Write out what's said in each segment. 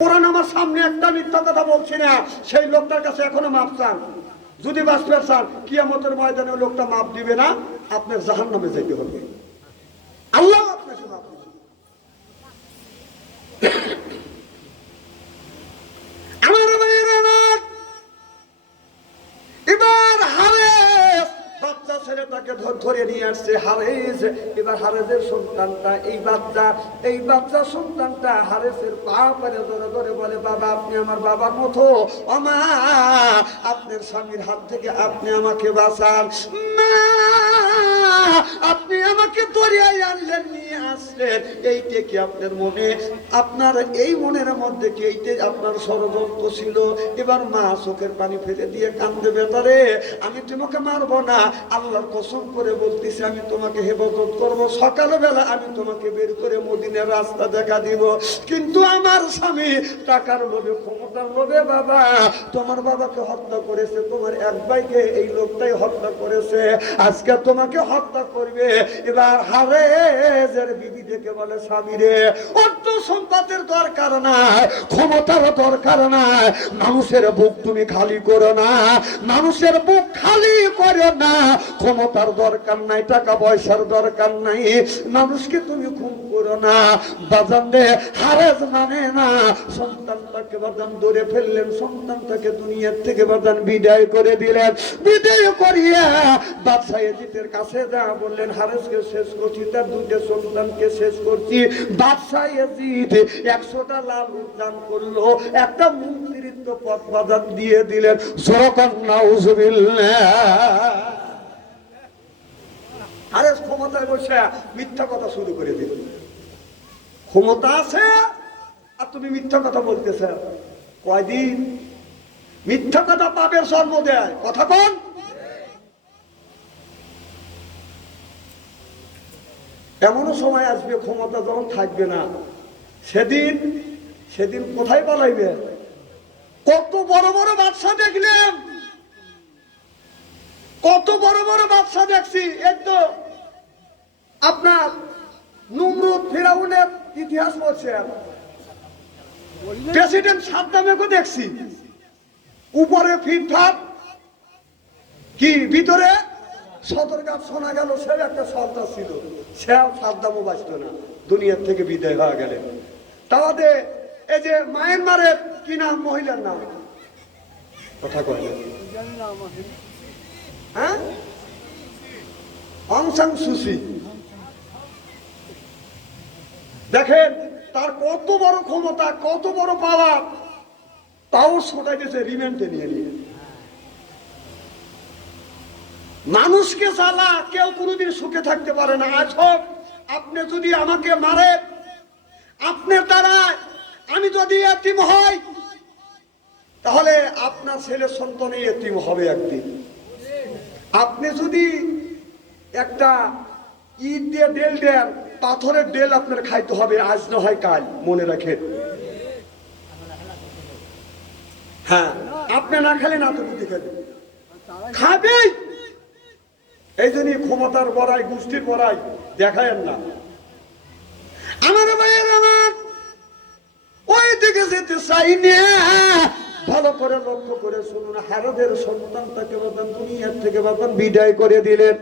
কোরআন আমার সামনে একটা মিথ্যা কথা বলছি না, সেই লোকটার কাছে এখনো মাপ চান। যদি বাঁচতে চান কিয়ামতের ময়দানে ওই লোকটা মাপ দিবে না, আপনার জাহান্নামে যেতে হবে। আল্লাহ আপনাকে মাপ দিবে। আমার ভাইয়েরা আমার, এবার হারেস বাচ্চা ছেলেটাকে ধরে নিয়ে আসছে হারেস। এবার হারেসের সন্তানটা এই বাচ্চা সন্তানটা হারেসের পা পারে ধরে ধরে বলে, বাবা আপনি আমার বাবার মতো, আমা আপনার স্বামীর হাত থেকে আপনি আমাকে বাঁচান, মা আপনি আমাকে দরিয়ায় আনলেন, নিয়ে আসলেন, এইটা কি আপনার মনে, আপনার এই মনের মধ্যে কি এইটা আপনার ষড়যন্ত্র ছিল? এবার মা চোখের পানি ফেলে দিয়ে কান্দে, বেটারে আমি তোমাকে মারবো না, আল্লাহর কসম করে বলতেছি আমি তোমাকে হেফাজত করবো, সকালবেলা আমি তোমাকে বের করে মদিনার রাস্তা দেখা দিব, কিন্তু আমার স্বামী টাকার লোভে ক্ষমতার লোভে বাবা তোমার বাবাকে হত্যা করেছে, তোমার এক ভাইকে এই লোকটাই হত্যা করেছে, আজকে তোমাকে হত্যা করবে। এবার হারেজের বিবি দেখে বলে, স্বামী রে অর্থ সম্পদের দরকার নাই, ক্ষমতার দরকার নাই, মানুষের বুক তুমি খালি করো না, মানুষের বুক খালি করো না, ক্ষমতার দরকার নাই, টাকা পয়সার দরকার নাই, মানুষকে তুমি খুন করো না। বাজান রে হারেজ মানে না, সন্তানটাকে বাজান ধরে ফেললেন, সন্তানটাকে দুনিয়ার থেকে বাজান বিদায় করে দিলেন, বিদায় করিয়া বাদশাহ ইয়াজিদের কাছে যা বললেন, হারেসকে শেষ করছি, তার দুইটা সন্তানকে শেষ করছি। বাদশাহ ইয়াজিদ 100টা লাভ উদ্যান করলো, একটা মন্ত্রিত্ব পদ বাজান দিয়ে দিলেন। সরকার নাউজুবিল্লাহ। হারেস ক্ষমতায় বসে মিথ্যা কথা শুরু করে দিল। ক্ষমতা আছে আর তুমি মিথ্যা কথা বলতেছ, কয়দিন মিথ্যা কথা পাপের জন্ম দেয়, কথা কোন? এমনও সময় আসবে ক্ষমতা যখন থাকবে না, সেদিন কোথায় পালাইবে? কত বড় বড় বাদশা দেখলেন, কত বড় বড় বাদশা দেখছি, এই তো আপনার নমরুদ ফিরাউনের ইতিহাস পড়ছে, প্রেসিডেন্ট সাদ্দামেকে দেখছি, উপরে ফিরফার কি ভিতরে সদরঘাট শোনা গেল, সে একটা সন্তান ছিল, সে সাদ্দামও বাঁচল না, দুনিয়ার থেকে বিদায় হয়ে গেলেন। তাহলে এই যে মায়ানমারের কি নাম, মহিলার নাম কথা কয়, হ্যাঁ অং সান সুচি, দেখেন তার কত বড় ক্ষমতা, কত বড় পাওয়ার, তাও ছোটাই দিয়েছে রিমান্ডে নিয়ে নিয়ে। মানুষকে জ্বালা কেউ কোনোদিন সুখে থাকতে পারে না। আজ হোক আপনি যদি আমাকে মারে, আপনার দ্বারা আমি যদি এতিম হই, তাহলে আপনার ছেলে সন্তান এতিম হবে একদিন। আপনি যদি একটা ইট দিয়ে ডেল দেন, পাথরের ডেল আপনার খাইতে হবে, আজ না হয় কাল, মনে রাখেন। হ্যাঁ, আপনি না খেলে না তো বুদ্ধি খাবে। এই জন্যই ক্ষমতার বড়াই, গোষ্ঠীর বড়াই দেখায় না। আমার ভাইয়ের আমার ওই দিকে যেতে চাই না, ভালো করে লক্ষ্য করে শুনুন। হারেদের সন্তানটাকে বাদান দুনিয়ার থেকে বাদান বিদায় করে দিলেন।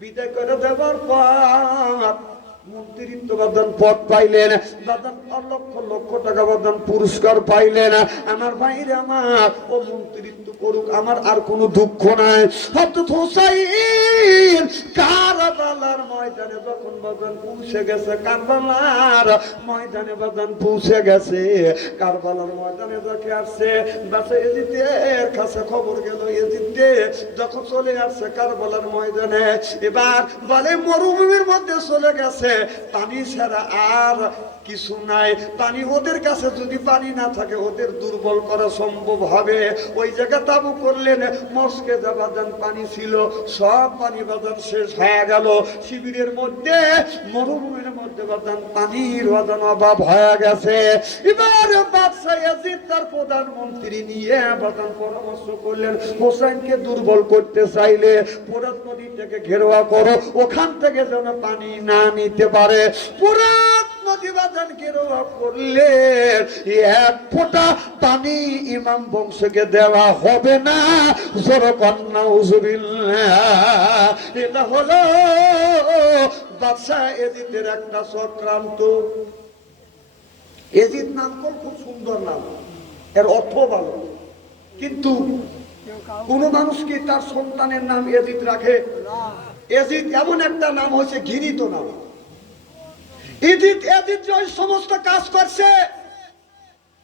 বিদায় করে দেওয়ার পর মন্ত্রিত্ব বাদান পদ পাইলেন, বাদান লক্ষ লক্ষ টাকা বাদান পুরস্কার পাইলেন। আমার ভাইরে আমার, ও মন্ত্রিত্ব করুক, আমার আর কোনো দুঃখ নাই। হযরত হুসাইন কারবালার ময়দানে যখন বাদান পৌঁছে গেছে, কারবালার ময়দানে বাদান পৌঁছে গেছে, কারবালার ময়দানে যখন আসছে, বাসে এজিদের কাছে খবর গেল, এজিদে যখন চলে আসছে কারবালার ময়দানে, এবার বলে মরুভূমির মধ্যে চলে গেছে, পানি ছাড়া আর কিছু নাই, পানি ওদের কাছে যদি পানি না থাকে ওদের দুর্বল করা সম্ভব হবে। ওই জায়গা তাবু করলেন, মস্কে যা বাজান পানি ছিল সব পানি বাজান শেষ হয়ে গেল। শিবিরের মধ্যে মরুভূমির মধ্যে বাজান পানির বাজান অভাব হয়ে গেছে। এবার বাদশাহ ইয়াজিদ তার প্রধানমন্ত্রী নিয়ে বাজান পরামর্শ করলেন, হোসেনকে দুর্বল করতে চাইলে ফোরাত নদী থেকে ঘেরোয়া করো, ওখান থেকে যেন পানি না নিতে পারে। ফোরাত যদি বাজানকে রওয়া করলে এক ফোঁটা পানি ইমাম বংশকে দেওয়া হবে না। জোরে কন্যা উজুবিল্লাহ। এটা হলো বাদশা এজিদের একটা চক্রান্ত। এজিদ নাম খুব সুন্দর নাম, এর অর্থ ভালো, কিন্তু কোন মানুষ কি তার সন্তানের নাম এজিদ রাখে? এজিদ এমন একটা নাম হয়েছে ঘৃণিত নাম। এজিদ যে ওই সমস্ত কাজ করছে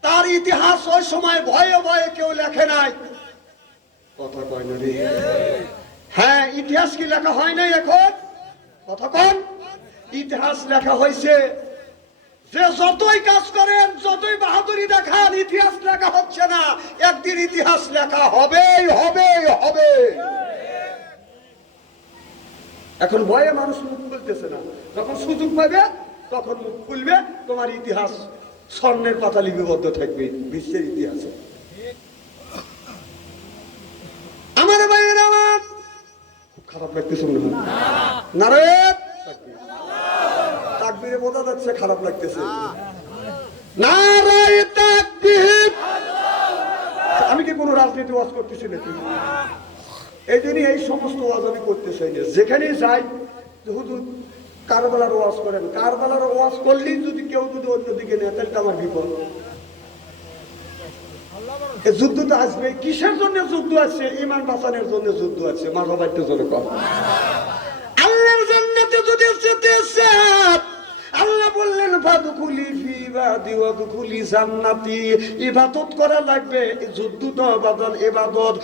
তার ইতিহাস ওই সময় ভয়ে ভয়ে কেউ লেখে নাই। কথা কয় না রে? হ্যাঁ, ইতিহাস কি লেখা হয় নাই এখন? কথা কন। ইতিহাস লেখা হয়েছে, যে যতই কাজ করেন, যতই বাহাদুরি দেখান, ইতিহাস লেখা হচ্ছে না। একদিন ইতিহাস লেখা হবেই হবে হবে। এখন ভয়ে মানুষ মুখ খুলতেছে না, যখন সুযোগ পাবে তখন মুখ খুলবে। তোমার ইতিহাস স্বর্ণের পাতা লিপিবদ্ধ থাকবে বিশ্বের ইতিহাসে। আমার ভাইয়ের আমার খুব খারাপ লাগতেছে মনে হয় না রে? তাকবীরে বোঝা যাচ্ছে খারাপ লাগতেছে। নারায়ে তাকবীর। আমি কি কোনো রাজনীতি ওয়াজ করতেছি নাকি? এই জন্যই এই সমস্ত ওয়াজ আমি করতে চাই না। যেখানেই যাই হুজুর কারবালার ওয়াজ করেন, কারবালার ওয়াজ করলেই যদি কেউ যদি অন্যদিকে নেয় তাহলে আমার বিপদ। যুদ্ধ তো আসবে, কিসের জন্য যুদ্ধ আছে? ঈমান বাঁচানোর জন্য যুদ্ধ আছে। মাথা বাইতে জোরে কর। আল্লাহর জান্নাতে যদি যেতে চান, আল্লাহ বললেন ফাদখুলি ফি ইবাদি ওয়াদখুলি জান্নাতি। ইবাদত করা লাগবে, যুদ্ধ তো ইবাদত।